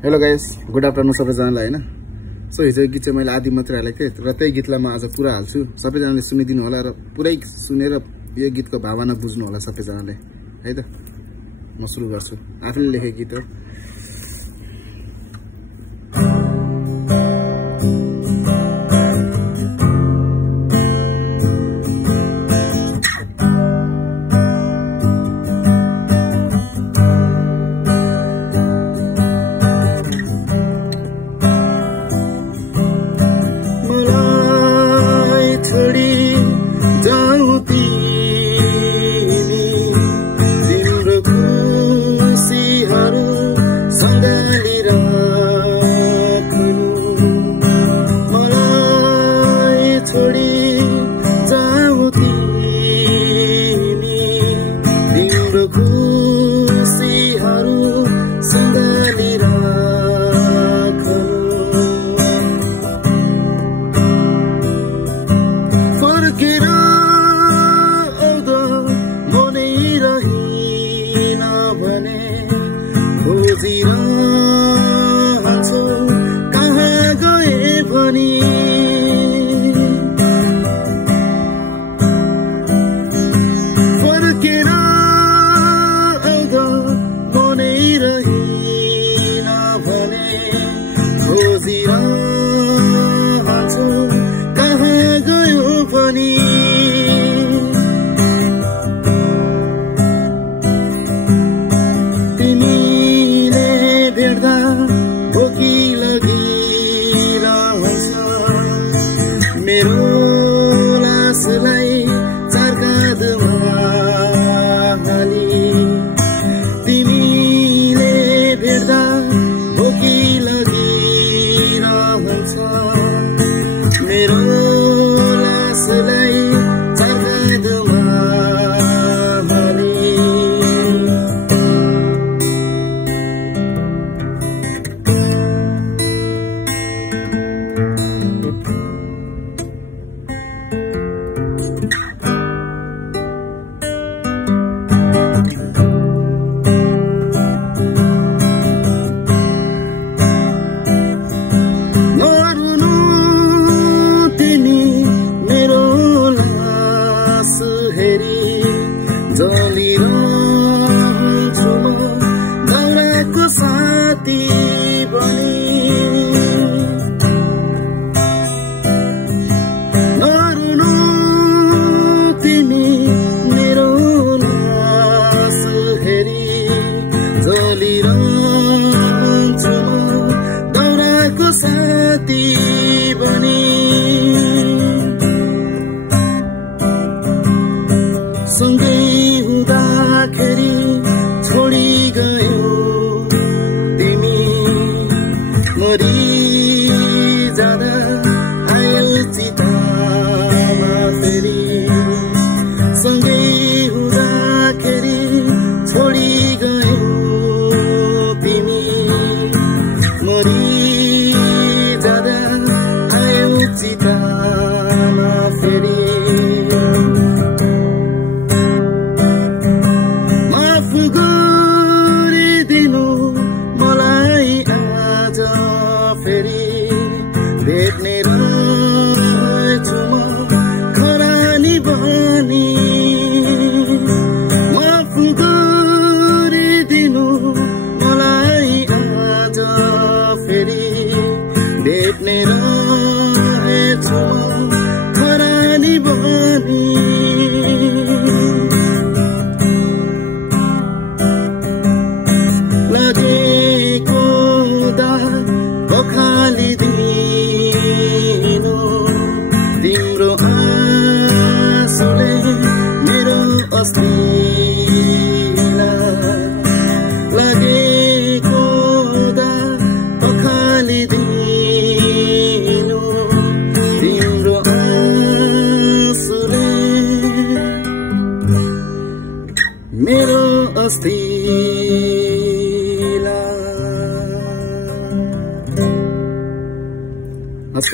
Hello guys, good afternoon सबैजनालाई हैन। So हिजो गीत चाहिँ मैले आदि मात्रै हालेको थिएँ र त्यही गीतलाई म आज पुरा हाल्छु। सबैजनाले सुनिदिनु होला र पुरै सुनेर यो गीतको भावना बुझ्नु होला सबैजनाले है त। म सुरु गर्छु। आफैले लेखेको गीत हो।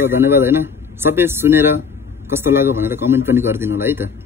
धन्यवाद हैन। सबै सुनेर कस्तो लाग्यो भनेर कमेन्ट पनि गरिदिनु होला है त।